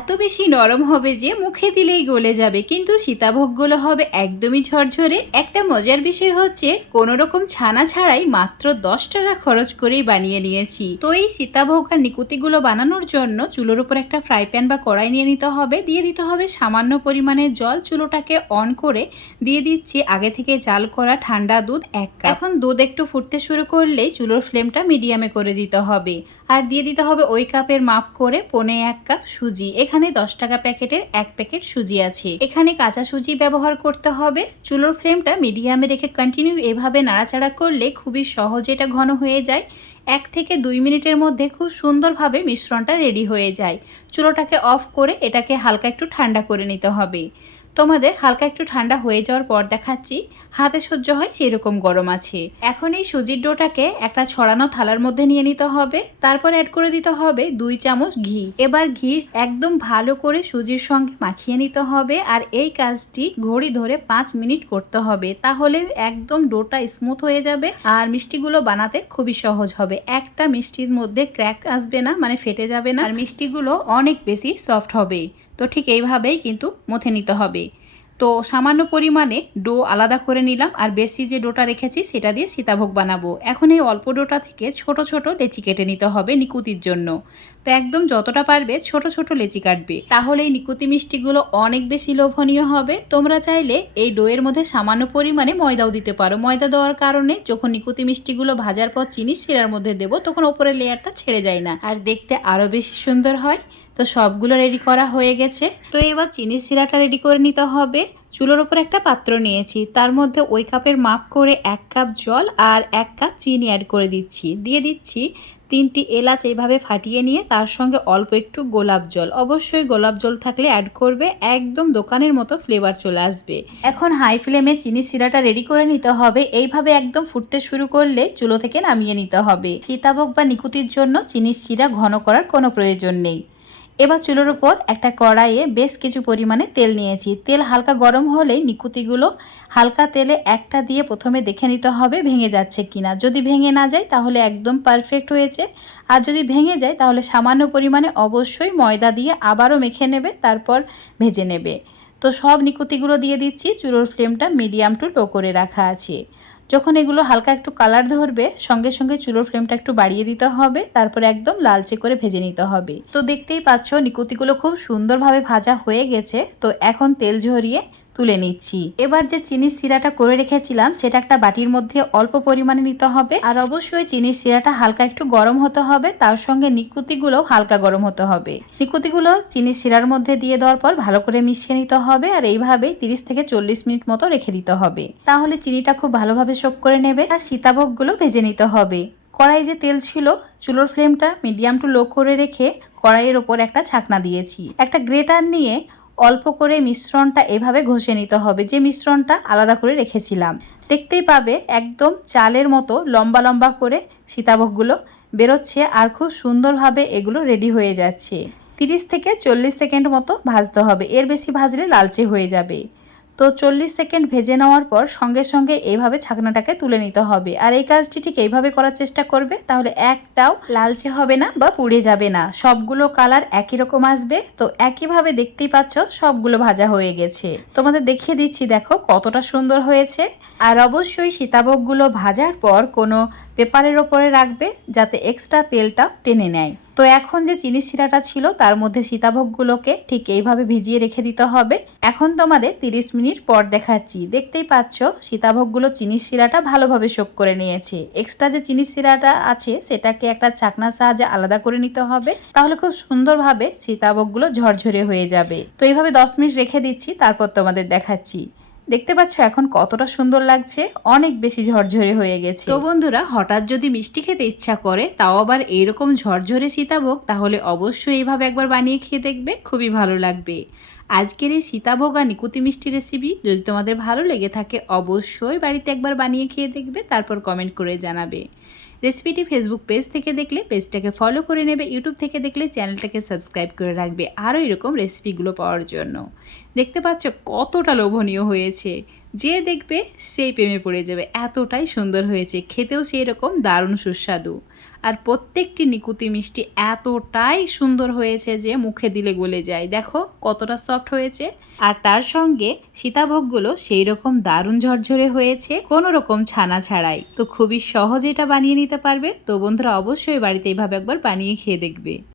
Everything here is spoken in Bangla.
এত বেশি নরম হবে যে মুখে দিলেই গলে যাবে। কিন্তু সীতাভোগগুলো হবে একদমই ঝরঝরে। একটা মজার বিষয় হচ্ছে কোনো রকম ছানা ছাড়াই মাত্র দশ টাকা খরচ করেই বানিয়ে নিয়েছি। তো এই সীতাভোগ আর নিকুতিগুলো বানানোর জন্য চুলোর উপর একটা ফ্রাই প্যান বা কড়াই নিয়ে নিতে হবে। দিয়ে দিতে হবে সামান্য পরিমাণে জল। চুলোটাকে অন করে দিয়ে দিচ্ছি আগে থেকে জাল করা ঠান্ডা দুধ এক কাপ। এখন দুধ একটু ফুটতে শুরু করলেই চুলোর ফ্লেমটা মিডিয়ামে করে দিতে হবে। আর দিয়ে দিতে হবে ওই কাপের মাপ করে পনে এক কাপ সুজি। এখানে দশ টাকা প্যাকেটের এক প্যাকেট সুজি আছে। এখানে কাঁচা সুজি ব্যবহার করতে হবে। চুলোর ফ্লেমটা মিডিয়ামে রেখে কন্টিনিউ এভাবে নাড়াচাড়া করলে খুবই সহজে এটা ঘন হয়ে যায়। এক থেকে দুই মিনিটের মধ্যে খুব সুন্দরভাবে মিশ্রণটা রেডি হয়ে যায়। চুলোটাকে অফ করে এটাকে হালকা একটু ঠান্ডা করে নিতে হবে। তোমাদের হালকা একটু ঠান্ডা হয়ে যাওয়ার পর দেখাচ্ছি, হাতে সহ্য হয় সেরকম গরম আছে। এখন এই সুজির ডোটাকে একটা ছড়ানো থালার মধ্যে নিয়ে নিতে হবে, তারপর অ্যাড করে দিতে হবে দুই চামচ ঘি। এবার ঘি একদম ভালো করে সুজির সঙ্গে মাখিয়ে নিতে হবে আর এই কাজটি ঘড়ি ধরে পাঁচ মিনিট করতে হবে, তাহলে একদম ডোটা স্মুথ হয়ে যাবে আর মিষ্টিগুলো বানাতে খুবই সহজ হবে। একটা মিষ্টির মধ্যে ক্র্যাক আসবে না মানে ফেটে যাবে না, আর মিষ্টিগুলো অনেক বেশি সফট হবে। তো ঠিক এইভাবেই কিন্তু মথে নিতে হবে। তো সামান্য পরিমাণে ডো আলাদা করে নিলাম আর বেশি যে ডোটা রেখেছি সেটা দিয়ে সীতাভোগ বানাবো। এখন এই অল্প ডোটা থেকে ছোট ছোট লেচি কেটে নিতে হবে নিকুতির জন্য। তো একদম যতটা পারবে ছোট ছোট লেচি কাটবে। তাহলে এই নিকুতি মিষ্টিগুলো অনেক বেশি লোভনীয় হবে। তোমরা চাইলে এই ডোয়ের মধ্যে সামান্য পরিমাণে ময়দাও দিতে পারো। ময়দা দেওয়ার কারণে যখন নিকুতি মিষ্টিগুলো ভাজার পর চিনি শিরার মধ্যে দেবো, তখন ওপরের লেয়ারটা ছেড়ে যায় না। আর দেখতে আরও বেশি সুন্দর হয়। তো সবগুলো রেডি করা হয়ে গেছে। তো এবার চিনি শিরাটা রেডি করে নিতে হবে। চুলোর ওপর একটা পাত্র নিয়েছি। তার মধ্যে ওই কাপের মাপ করে এক কাপ জল আর এক কাপ চিনি অ্যাড করে দিচ্ছি। দিয়ে দিচ্ছি তিনটি এলাচ এইভাবে ফাটিয়ে নিয়ে তার সঙ্গে অল্প একটু গোলাপ জল। অবশ্যই গোলাপ জল থাকলে অ্যাড করবে, একদম দোকানের মতো ফ্লেভার চলে আসবে। এখন হাই ফ্লেমে চিনি সিরাটা রেডি করে নিতে হবে। এইভাবে একদম ফুটতে শুরু করলে চুলো থেকে নামিয়ে নিতে হবে। সীতাভোগ বা নিকুতির জন্য চিনির সিরা ঘন করার কোনো প্রয়োজন নেই। এবার চুলোর উপর একটা কড়াইয়ে বেশ কিছু পরিমাণে তেল নিয়েছি। তেল হালকা গরম হলেই নিকুতিগুলো হালকা তেলে একটা দিয়ে প্রথমে দেখে নিতে হবে ভেঙে যাচ্ছে কিনা। যদি ভেঙে না যায় তাহলে একদম পারফেক্ট হয়েছে। আর যদি ভেঙে যায় তাহলে সামান্য পরিমাণে অবশ্যই ময়দা দিয়ে আবারও মেখে নেবে, তারপর ভেজে নেবে। তো সব নিকুতিগুলো দিয়ে দিচ্ছি, চুলোর ফ্লেমটা মিডিয়াম টু লো করে রাখা আছে। যখন এগুলো হালকা একটু কালার ধরবে, সঙ্গে সঙ্গে চুলোর ফ্লেমটা একটু বাড়িয়ে দিতে হবে, তারপরে একদম লালচে করে ভেজে নিতে হবে। তো দেখতেই পাচ্ছ, নিকুতিগুলো খুব সুন্দরভাবে ভাজা হয়ে গেছে, তো এখন তেল ঝরিয়ে তুলে নিচ্ছি। এবার যে চিনির সিরাটা করে রেখেছিলাম, সেটা একটা বাটির মধ্যে অল্প পরিমাণে নিতে হবে। আর অবশ্যই চিনির সিরাটা হালকা একটু গরম হতে হবে, তার সঙ্গে নিকুতিগুলো হালকা গরম হতে হবে। নিকুতিগুলো চিনির সিরার মধ্যে দিয়ে দেওয়ার পর ভালো করে মিশিয়ে নিতে হবে, আর এইভাবে তিরিশ থেকে চল্লিশ মিনিট মতো রেখে দিতে হবে। তাহলে চিনিটা খুব ভালোভাবে শোক করে নেবে, আর সীতাভোগগুলো ভেজে নিতে হবে। কড়াই যে তেল ছিল, চুলোর ফ্লেমটা মিডিয়াম টু লো করে রেখে কড়াইয়ের ওপর একটা ছাকনা দিয়েছি। একটা গ্রেটার নিয়ে অল্প করে মিশ্রণটা এভাবে ঘষে নিতে হবে। যে মিশ্রণটা আলাদা করে রেখেছিলাম। দেখতেই পাবে একদম চালের মতো লম্বা লম্বা করে সীতাভোগগুলো বেরোচ্ছে আর খুব সুন্দরভাবে এগুলো রেডি হয়ে যাচ্ছে। তিরিশ থেকে চল্লিশ সেকেন্ড মতো ভাজতে হবে। এর বেশি ভাজলে লালচে হয়ে যাবে। তো চল্লিশ সেকেন্ড ভেজে নেওয়ার পর সঙ্গে সঙ্গে এইভাবে ছাকনাটাকে তুলে নিতে হবে। আর এই কাজটি ঠিক এইভাবে করার চেষ্টা করবে, তাহলে একটাও লালচে হবে না বা পুড়ে যাবে না। সবগুলো কালার একই রকম আসবে। তো একইভাবে দেখতেই পাচ্ছ সবগুলো ভাজা হয়ে গেছে। তোমাদের দেখিয়ে দিচ্ছি, দেখো কতটা সুন্দর হয়েছে। আর অবশ্যই সীতাভোগগুলো ভাজার পর কোনো পেপারের ওপরে রাখবে, যাতে এক্সট্রা তেলটা টেনে নেয়। তো এখন যে চিনি শিরাটা ছিল, তার মধ্যে সীতাভোগগুলোকে ঠিক এইভাবে ভিজিয়ে রেখে দিতে হবে। এখন তোমাদের 30 মিনিট পর দেখাচ্ছি। দেখতেই পাচ্ছ, সীতাভোগগুলো চিনি শিরাটা ভালোভাবে শোক করে নিয়েছে। এক্সট্রা যে চিনি শিরাটা আছে, সেটাকে একটা চাকনার সাহায্যে আলাদা করে নিতে হবে। তাহলে খুব সুন্দরভাবে সীতাভোগগুলো ঝরঝরে হয়ে যাবে। তো এইভাবে 10 মিনিট রেখে দিচ্ছি, তারপর তোমাদের দেখাচ্ছি। দেখতে পাচ্ছ এখন কতটা সুন্দর লাগছে? অনেক বেশি ঝরঝরে হয়ে গেছে। তো বন্ধুরা, হঠাৎ যদি মিষ্টি খেতে ইচ্ছা করে, তাও আবার এরকম ঝরঝরে সীতাভোগ, তাহলে অবশ্যই এইভাবে একবার বানিয়ে খেয়ে দেখবে, খুবই ভালো লাগবে। আজকের এই সীতাভোগ আর নিকুতি মিষ্টি রেসিপি যদি তোমাদের ভালো লেগে থাকে, অবশ্যই বাড়িতে একবার বানিয়ে খেয়ে দেখবে, তারপর কমেন্ট করে জানাবে। রেসিপিটি ফেসবুক পেজ থেকে দেখলে পেজটাকে ফলো করে নেবে ইউটিউব থেকে দেখলে চ্যানেলটাকে সাবস্ক্রাইব করে রাখবে, আরও এরকম রেসিপিগুলো পাওয়ার জন্য। দেখতে পাচ্ছ কতটা লোভনীয় হয়েছে। যে দেখবে সেই প্রেমে পড়ে যাবে। এতটাই সুন্দর হয়েছে। খেতেও সেই রকম দারুণ সুস্বাদু। আর প্রত্যেকটি নিকুতি মিষ্টি এতটাই সুন্দর হয়েছে যে মুখে দিলে গলে যায়। দেখো কতটা সফট হয়েছে। আর তার সঙ্গে সীতাভোগগুলো সেই রকম দারুণ ঝরঝরে হয়েছে, কোনো রকম ছানা ছাড়াই। তো খুবই সহজ এটা বানিয়ে নিতে পারবে। তো বন্ধুরা অবশ্যই বাড়িতে এইভাবে একবার বানিয়ে খেয়ে দেখবে।